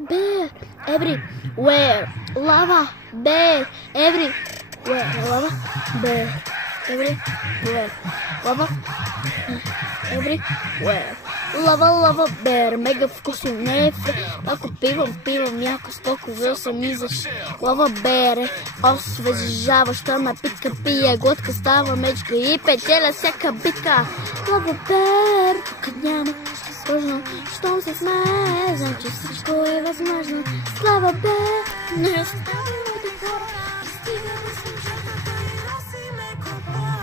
bear everywhere. Lava bear everywhere. Lava bear everywhere. Lava everywhere. Lava bear, mega вкусно, не е ако пивам яко стоко, взел съм изаш. Лава bear е освежаваща напитка, пия глътка, става мечка и печеля всяка битка. Лава bear, тук няма сложно, щом се смее, значи всичко е възможно. Лава bear, не оставяме хора, стигаме с момчетата и носиме купона.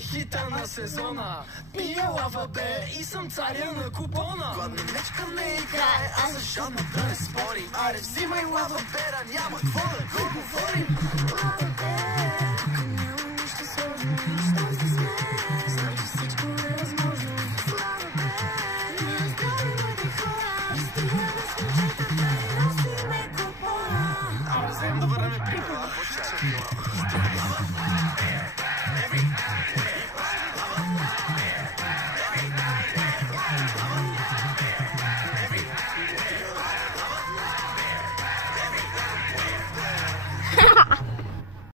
Хита на сезона. Пия лава бер и съм царя на купона. Гладна мечка не играе, а за жадна да не спорим. Аре взимай лава бера, няма какво да го говорим. Лава бер, няма нищо сложно, щом се смее, значи всичко е възможно. Лава бер, не остави моите хора, стигаме с момчетата и носиме купона. Аре взем да върнем пипа, а почва.